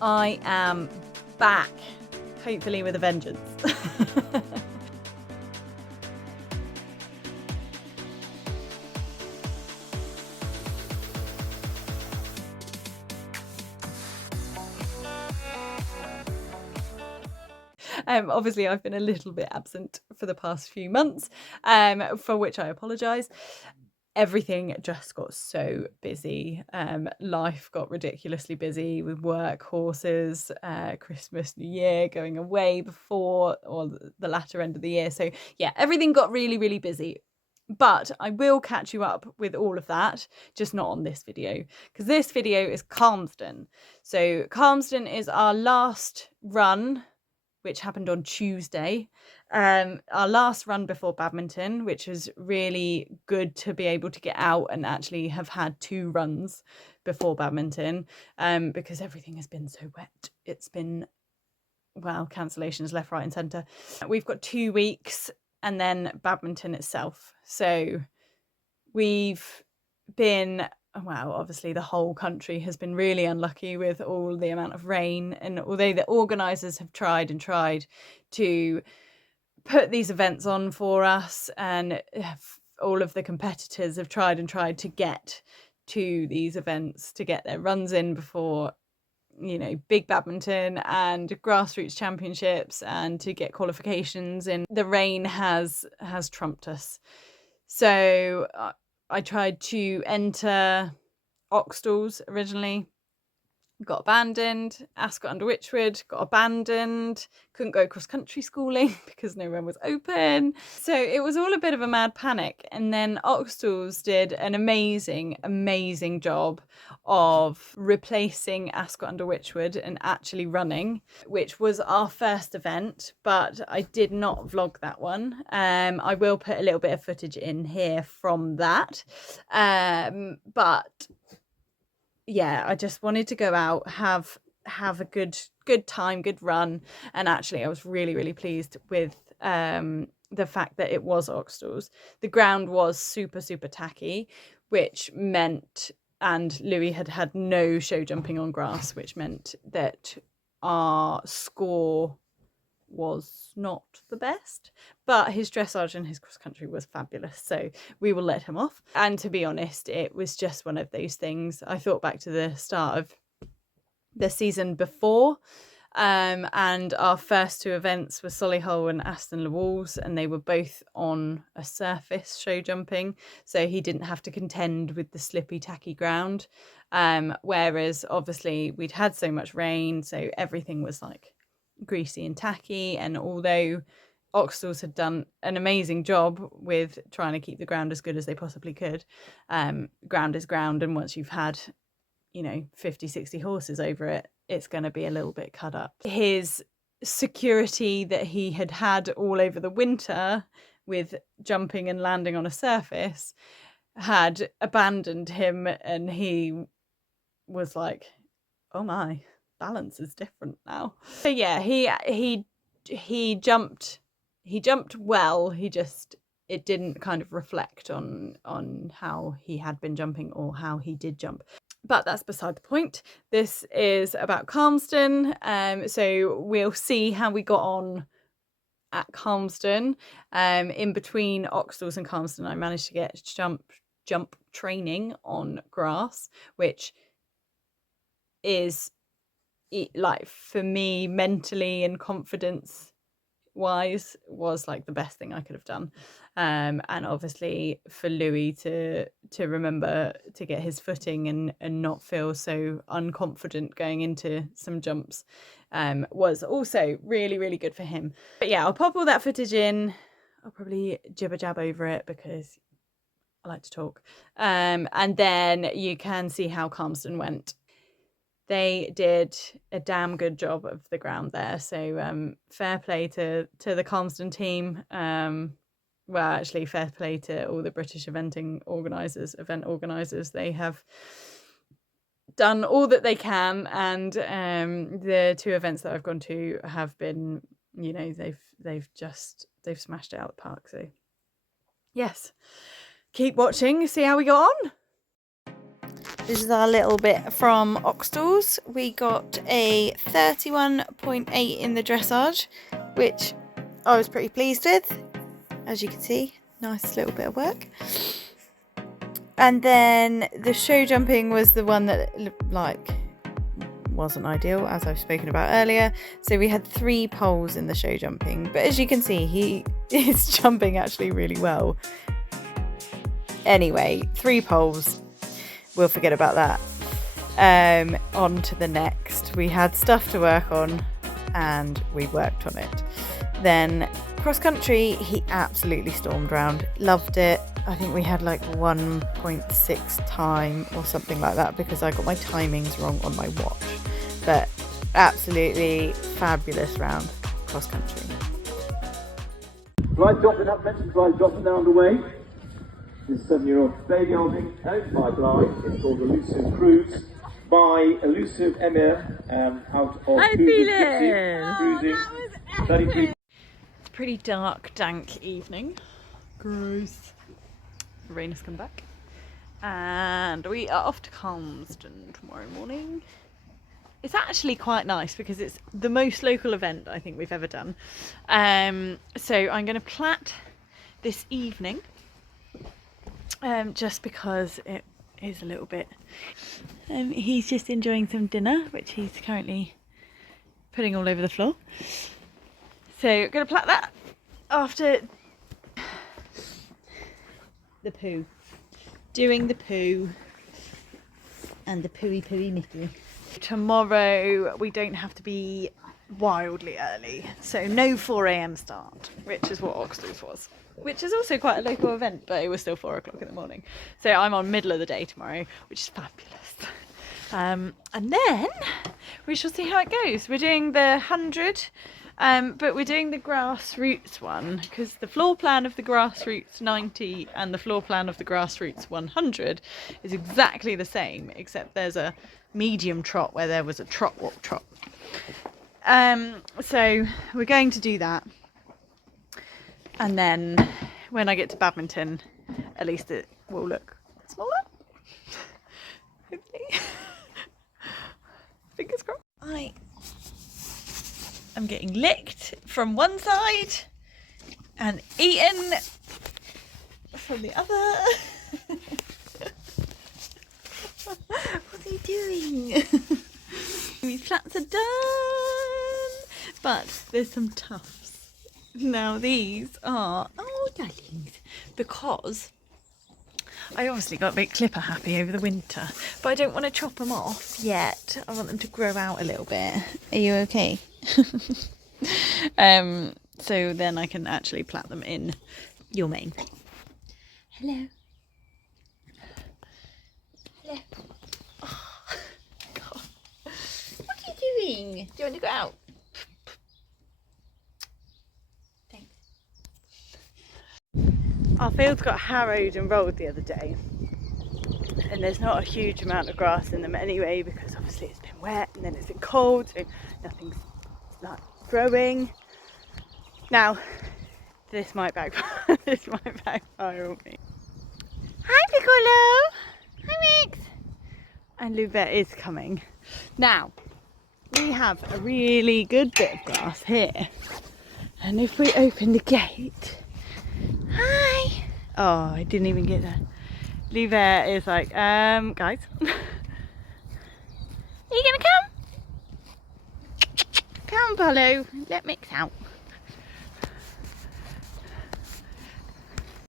I am back, hopefully with a vengeance. Obviously, I've been a little bit absent for the past few months, for which I apologise. Everything just got so busy. Life got ridiculously busy with work, horses, Christmas, New Year, going away before or the latter end of the year. So yeah, everything got really, really busy. But I will catch you up with all of that, just not on this video, because this video is Calmesden. So Calmesden is our last run, which happened on Tuesday. Our last run before Badminton, which was really good to be able to get out and actually have had 2 runs before Badminton, because everything has been so wet. It's been, well, cancellations left, right and centre. We've got 2 weeks and then Badminton itself. So we've been, well, obviously the whole country has been really unlucky with all the amount of rain, and although the organisers have tried and tried to put these events on for us, and all of the competitors have tried and tried to get to these events, to get their runs in before, you know, big badminton and grassroots championships, and to get qualifications in, the rain has trumped us. So I tried to enter Oxted originally, got abandoned. Ascot under Wychwood got abandoned. Couldn't go cross country schooling because no one was open. So it was all a bit of a mad panic. And then Oxted did an amazing job of replacing Ascot under Wychwood and actually running, which was our first event, but I did not vlog that one. I will put a little bit of footage in here from that. But yeah, I just wanted to go out, have a good time, good run, and actually I was really pleased with the fact that it was Oxted. The ground was super tacky, which meant, and Louis had no show jumping on grass, which meant that our score was not the best, but his dressage and his cross country was fabulous, so we will let him off. And to be honest, it was just one of those things. I thought back to the start of the season before, and our first 2 events were Solihull and Aston Le Walls, and they were both on a surface show jumping, so he didn't have to contend with the slippy tacky ground, whereas obviously we'd had so much rain, so everything was like greasy and tacky. And although Oxted had done an amazing job with trying to keep the ground as good as they possibly could, ground is ground, and once you've had, you know, 50-60 horses over it, it's going to be a little bit cut up. His security that he had all over the winter with jumping and landing on a surface had abandoned him, and he was like, oh my, balance is different now. So yeah, he jumped well. It didn't kind of reflect on how he had been jumping or how he did jump. But that's beside the point. This is about Calmesden. So we'll see how we got on at Calmesden. In between Oxted and Calmesden, I managed to get jump training on grass, which is, like, for me mentally and confidence wise, was like the best thing I could have done, and obviously for Louis to remember to get his footing and not feel so unconfident going into some jumps, was also really good for him. But yeah, I'll pop all that footage in. I'll probably jibber jab over it because I like to talk, and then you can see how Calmesden went. They did a damn good job of the ground there. So fair play to the Calmesden team. Well, actually, fair play to all the British event organisers. They have done all that they can, and the 2 events that I've gone to have been, you know, they've smashed it out of the park. So yes, keep watching, see how we go on. This is our little bit from Oxted. We got a 31.8 in the dressage, which I was pretty pleased with. As you can see, nice little bit of work. And then the show jumping was the one that wasn't ideal, as I've spoken about earlier. So we had 3 poles in the show jumping, but as you can see, he is jumping actually really well. Anyway, 3 poles, we'll forget about that. On to the next. We had stuff to work on and we worked on it. Then cross country, he absolutely stormed round, loved it. I think we had like 1.6 time or something like that because I got my timings wrong on my watch. But absolutely fabulous round cross country. Drive dropping up, mention drive dropping down the way. This 7-year-old baby holding out by blind. It's called Elusive Cruise by Elusive Emir out of Hi, Cruising. Cruising 33. It's a pretty dark, dank evening. Gross. The rain has come back. And we are off to Calmesden tomorrow morning. It's actually quite nice because it's the most local event I think we've ever done. So I'm going to plait this evening, just because it is a little bit... he's just enjoying some dinner, which he's currently putting all over the floor. So I'm going to plait that after the poo. Doing the poo and the pooey Mickey. Tomorrow we don't have to be wildly early, so no 4 AM start, which is what Oxted was, which is also quite a local event, but it was still 4 o'clock in the morning. So I'm on middle of the day tomorrow, which is fabulous. And then we shall see how it goes. We're doing the 100, but we're doing the grassroots one because the floor plan of the grassroots 90 and the floor plan of the grassroots 100 is exactly the same, except there's a medium trot where there was a trot walk trot. So we're going to do that, and then when I get to Badminton, at least it will look smaller, hopefully. Fingers crossed. I'm getting licked from one side and eaten from the other. What are you doing? These flats are done, but there's some tufts. Now these are, oh darlings, because I obviously got a bit clipper happy over the winter, but I don't want to chop them off yet. I want them to grow out a little bit. Are you okay? So then I can actually plait them in your mane. Hello. Hello. Oh, God. What are you doing? Do you want to go out? Thanks. Our fields got harrowed and rolled the other day, and there's not a huge amount of grass in them anyway because obviously it's been wet and then it's been cold, so nothing's like growing. Now this might backfire. This might backfire on me. Hi Piccolo! Hi Mix! And Lubet is coming. Now we have a really good bit of grass here, and if we open the gate, hi! Oh, I didn't even get that. Lubet is like, guys, are you gonna come? Come, Polo, let Mix out.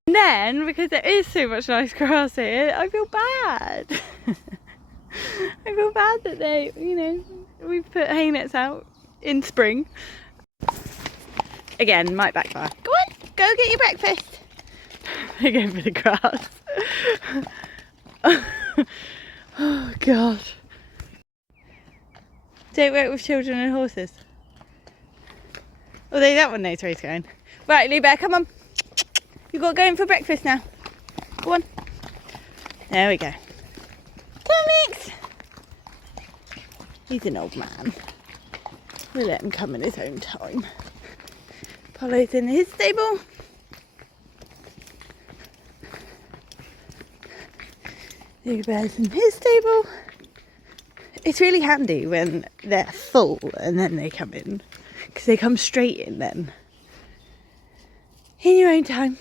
And then, because there is so much nice grass here, I feel bad. I feel bad that they, you know, we've put hay nets out in spring. Again, might backfire. Go on, go get your breakfast. They go for the grass. Oh God. Don't work with children and horses. Although that one knows where he's going. Right, Lou Bear, come on. You've got to go in for breakfast now. Go on. There we go. Come, Mix. He's an old man. We'll let him come in his own time. Apollo's in his stable. Big bears in his stable. It's really handy when they're full and then they come in, because they come straight in then. In your own time.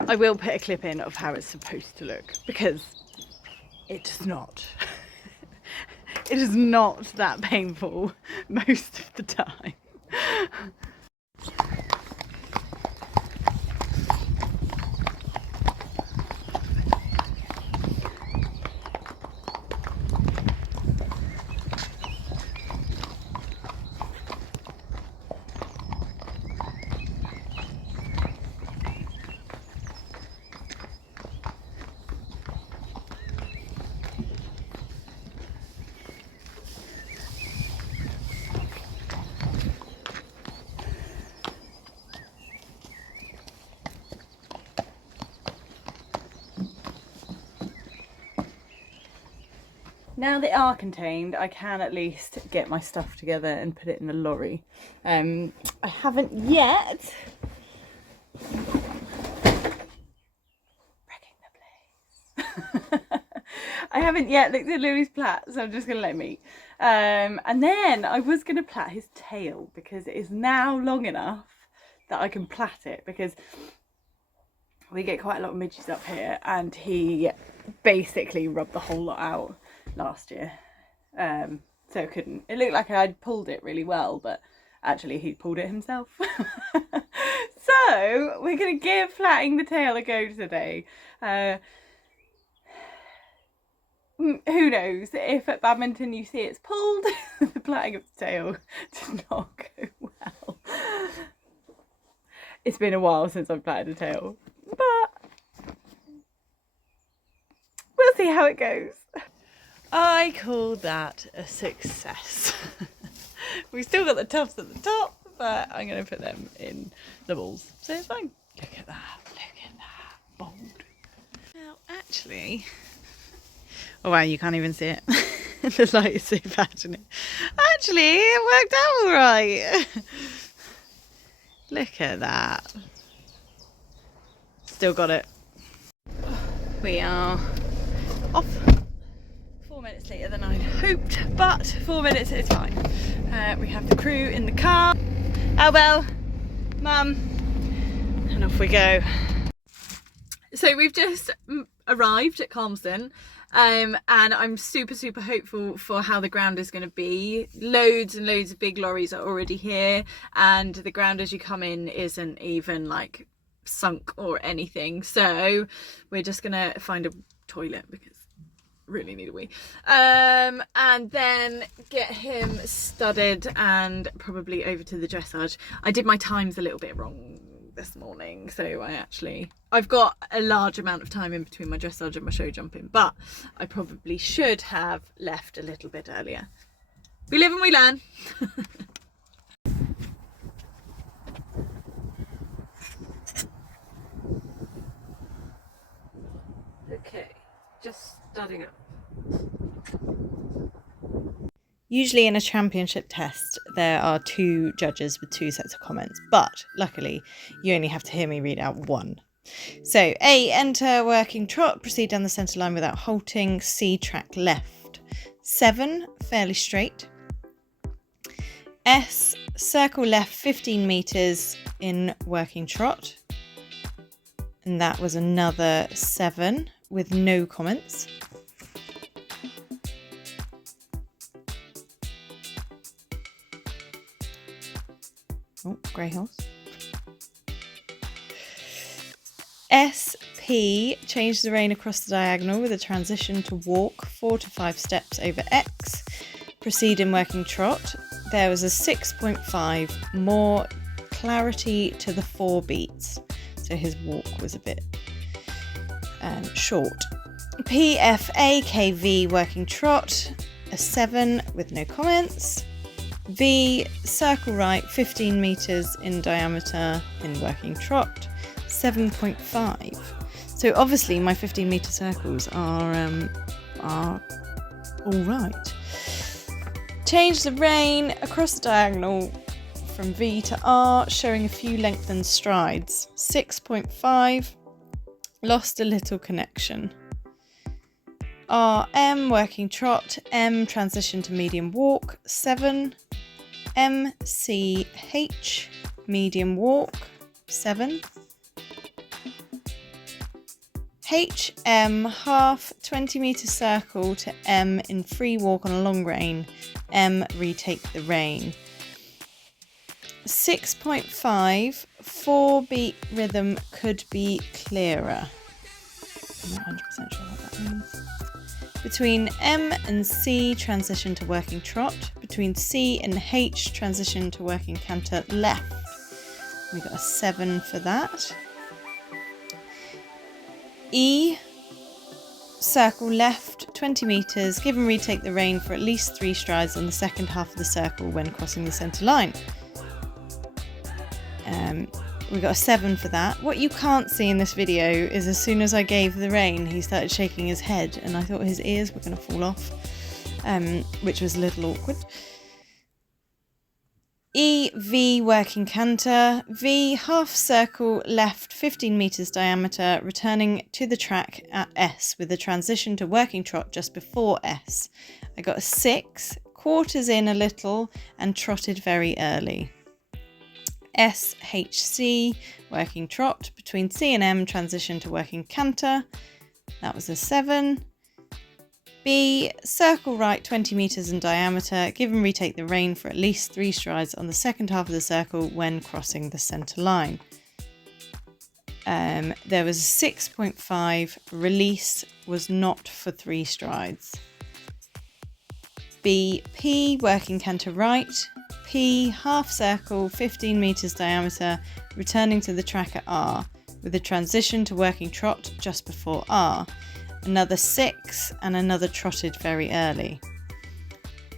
I will put a clip in of how it's supposed to look, because it does not. It is not that painful most of the time. Now they are contained, I can at least get my stuff together and put it in a lorry. I haven't yet. Wrecking the place. I haven't yet looked at Louis' plait, so I'm just going to let him eat. And then I was going to plait his tail, because it is now long enough that I can plait it, because we get quite a lot of midges up here, and he basically rubbed the whole lot out last year, so I couldn't. It looked like I'd pulled it really well, but actually he pulled it himself. So we're gonna give plaiting the tail a go today. Who knows, if at Badminton you see it's pulled, the plaiting of the tail did not go well. It's been a while since I've plaited a tail, but we'll see how it goes. I call that a success. We've still got the tufts at the top, but I'm going to put them in the balls, so it's fine. Look at that, bold. Now, actually, oh wow, you can't even see it. The light is so bad, isn't it? Actually, it worked out all right. Look at that. Still got it. We are off. 4 minutes later than I'd hoped, but 4 minutes is fine. We have the crew in the car. Albel, Mum, and off we go. So we've just arrived at Calmesden, and I'm super hopeful for how the ground is going to be. Loads and loads of big lorries are already here, and the ground as you come in isn't even like sunk or anything, so we're just gonna find a toilet because really need a wee, and then get him studded and probably over to the dressage. I did my times a little bit wrong this morning, so I've got a large amount of time in between my dressage and my show jumping, but I probably should have left a little bit earlier. We live and we learn. Okay, just studying up. Usually in a championship test there are 2 judges with 2 sets of comments, but luckily you only have to hear me read out 1. So A, enter working trot, proceed down the centre line without halting. C, track left. 7, fairly straight. S, circle left 15 metres in working trot. And that was another 7 with no comments. Oh, grey horse. SP, change the rein across the diagonal with a transition to walk 4 to 5 steps over X. Proceed in working trot. There was a 6.5, more clarity to the 4 beats. So his walk was a bit short. PFAKV working trot, a 7 with no comments. V, circle right 15 metres in diameter in working trot, 7.5. So obviously my 15 metre circles are all right. Change the rein across the diagonal from V to R, showing a few lengthened strides. 6.5, lost a little connection. R, M, working trot. M, transition to medium walk. 7. M, C, H, medium walk. 7. H, M, half, 20-metre circle to M in free walk on a long rein. M, retake the rein. 6.5, 4-beat rhythm could be clearer. I'm not 100% sure what that means. Between M and C, transition to working trot. Between C and H, transition to working canter left. We got a 7 for that. E, circle left, 20 metres, give and retake the rein for at least 3 strides on the second half of the circle when crossing the centre line. We got a 7 for that. What you can't see in this video is as soon as I gave the rein, he started shaking his head and I thought his ears were going to fall off, which was a little awkward. E, V, working canter. V, half circle left, 15 metres diameter, returning to the track at S with a transition to working trot just before S. I got a 6, quarters in a little and trotted very early. S, H, C, working trot. Between C and M, transition to working canter. That was a 7. B, circle right, 20 metres in diameter, give and retake the rein for at least 3 strides on the second half of the circle when crossing the centre line. There was a 6.5, release was not for 3 strides. B, P, working canter right. P, half circle, 15 metres diameter, returning to the track at R, with a transition to working trot just before R. Another 6 and another trotted very early.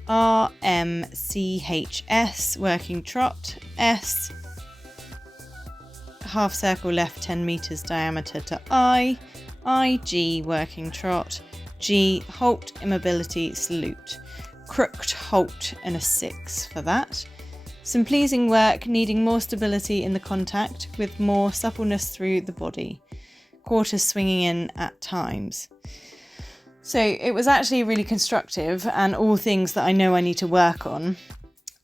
R, M, C, H, S, working trot. S, half circle left, 10 metres diameter to I. I, G, working trot. G, halt, immobility, salute. Crooked halt and a 6 for that. Some pleasing work, needing more stability in the contact with more suppleness through the body. Quarters swinging in at times. So it was actually really constructive and all things that I know I need to work on.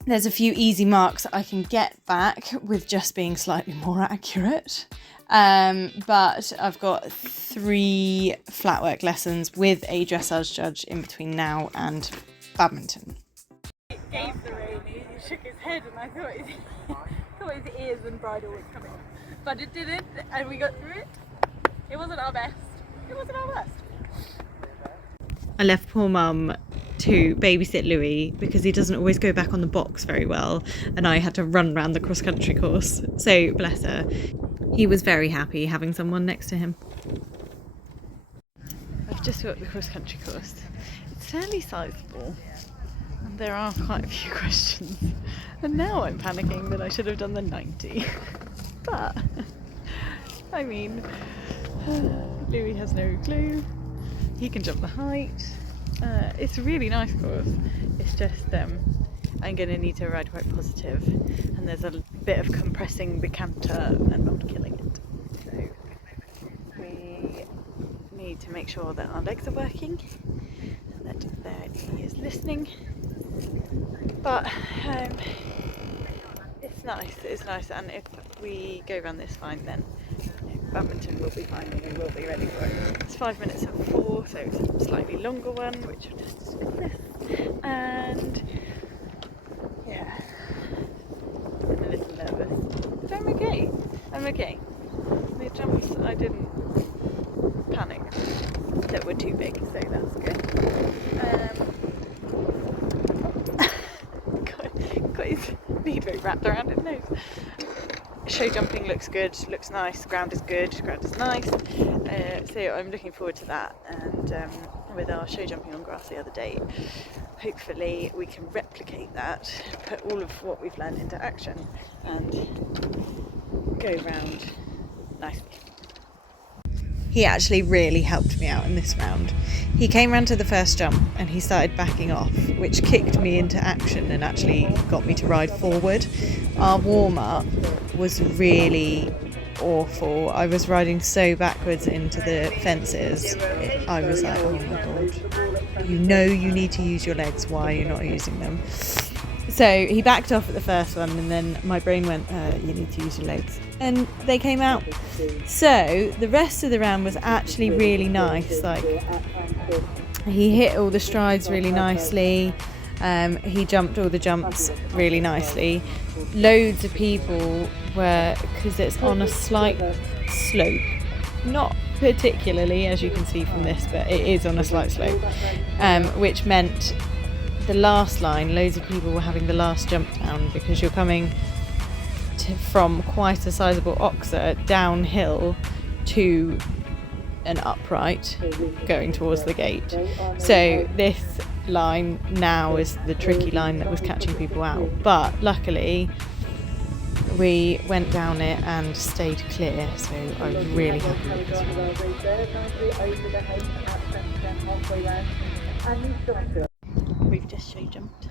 There's a few easy marks that I can get back with just being slightly more accurate. But I've got 3 flat work lessons with a dressage judge in between now and badminton. It gave the rein, he shook his head and I thought his ears and bridle was coming off. But it didn't and we got through it. It wasn't our best. It wasn't our worst. I left poor mum to babysit Louis because he doesn't always go back on the box very well and I had to run around the cross-country course. So bless her. He was very happy having someone next to him. I've just walked the cross-country course. It's fairly sizable and there are quite a few questions. And now I'm panicking that I should have done the 90. But, I mean, Louis has no clue. He can jump the height. It's a really nice course. It's just I'm going to need to ride quite positive and there's a bit of compressing the canter and not killing it. So we need to make sure that our legs are working and that he is listening. But it's nice and if we go around this fine then badminton will be fine and we will be ready for it. It's 5 minutes of 4, so it's a slightly longer one, which I'll just discuss. And yeah, I'm a little nervous, but I'm okay. I'm okay. The jumps I didn't panic that were too big, so that's good. Got his knee very wrapped around his nose. Show jumping looks good, looks nice, ground is good, ground is nice, so I'm looking forward to that. And with our show jumping on grass the other day, hopefully we can replicate that, put all of what we've learned into action and go round nicely. he actually really helped me out in this round. He came round to the first jump and he started backing off, which kicked me into action and actually got me to ride forward. Our warm-up was really awful. I was riding so backwards into the fences. I was like, oh my god, you know you need to use your legs, why are you not using them? So he backed off at the first one, and then my brain went, you need to use your legs. And they came out. So the rest of the round was actually really nice. Like, he hit all the strides really nicely. He jumped all the jumps really nicely. Loads of people were, because it's on a slight slope, not particularly as you can see from this, but it is on a slight slope, which meant the last line, loads of people were having the last jump down, because you're coming from quite a sizable Oxted downhill to an upright going towards the gate. So this line now is the tricky line that was catching people out, but luckily we went down it and stayed clear, so I was really happy with this one. We've just show jumped.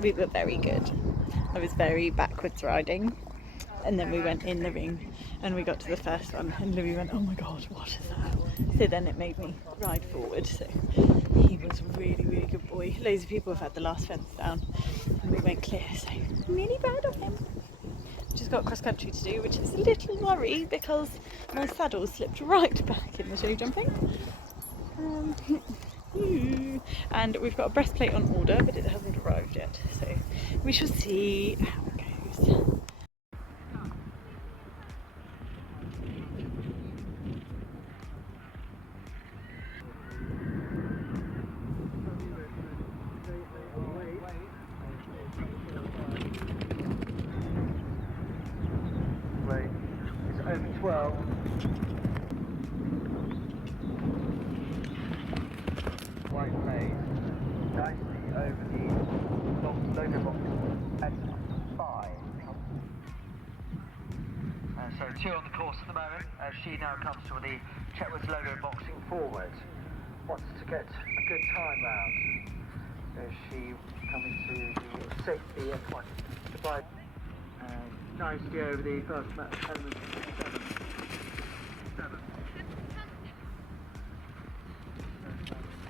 We were very good. I was very backwards riding, and then we went in the ring and we got to the first one and Louis went, oh my god, what is that? So then it made me ride forward, so he was a really, really good boy. Loads of people have had the last fence down and we went clear, so I'm really proud of him. Just got cross country to do, which is a little worry because my saddle slipped right back in the show jumping. And we've got a breastplate on order, but it hasn't arrived yet, so we shall see how it goes. It's over 12. White play nicely over the long logo box at 5. So 2 on the course at the moment, as she now comes to the Chetwood's logo boxing forward. Wants to get a good time round. So she coming to the safety and quite divide. Nicely over the first element. 7.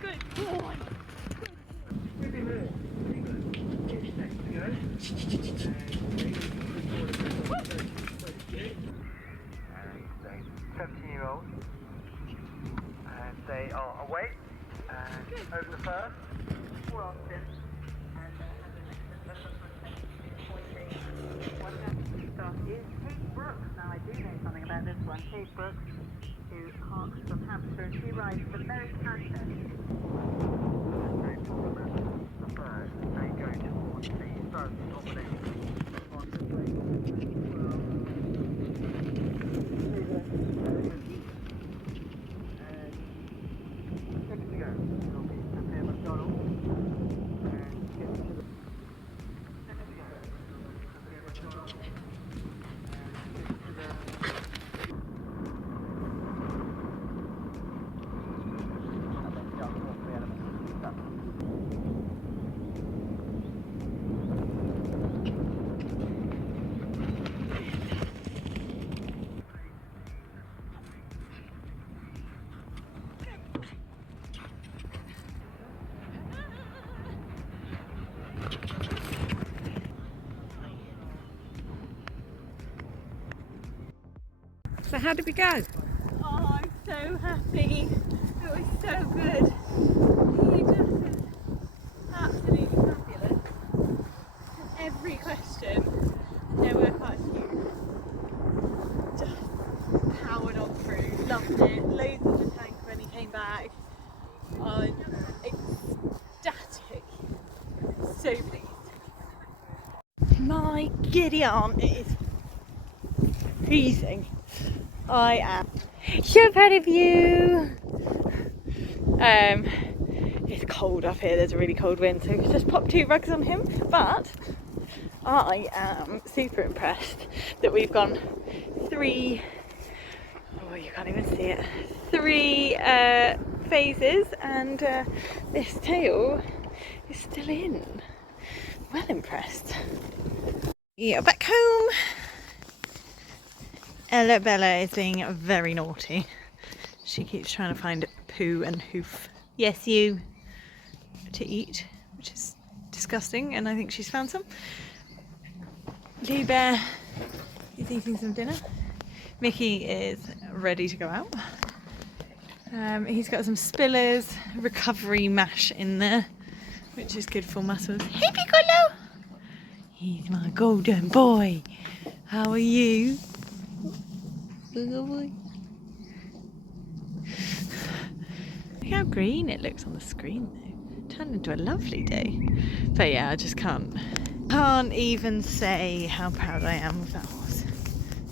Good boy. And a 17-year-old, and they are away and over the first. For Oxted. Is Kate Brooks. Now I do know something about this one. Kate Brooks, who harks from Hampshire, and she rides the Merry Contest. The first, they go towards the first combination. Second to go, it'll be Sophia McDonald. And get to the second to go, Sophia McDonald. So how did we go? Oh, I'm so happy. It was so good. He just is absolutely fabulous. Every question, there were quite a few. Just powered on through, loved it. Loads in the tank when he came back. I'm ecstatic. So pleased. My giddy aunt, it is freezing. I am so proud of you. It's cold up here, there's a really cold wind, so just pop 2 rugs on him, but I am super impressed that we've gone 3, you can't even see it, 3 phases, and this tail is still in. Well impressed. Yeah, back home. Ella Bella is being very naughty. She keeps trying to find poo and hoof. Yes, you. To eat, which is disgusting, and I think she's found some. Lee Bear is eating some dinner. Mickey is ready to go out. He's got some Spillers recovery mash in there, which is good for muscles. Hey Piccolo! He's my golden boy. How are you? Good boy. Look how green it looks on the screen though. Turned into a lovely day. But yeah, I just can't even say how proud I am of that horse.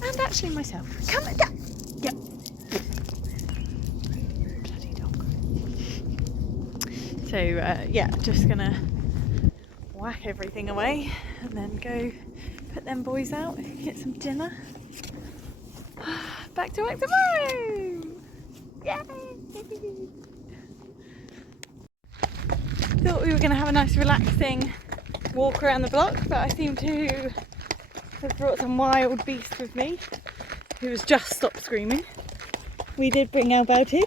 And actually myself. Come on down. Yep. Bloody dog. So yeah, just gonna whack everything away and then go put them boys out, get some dinner. Back to work tomorrow! Yay! Thought we were going to have a nice relaxing walk around the block, but I seem to have brought some wild beast with me who has just stopped screaming. We did bring Albo too.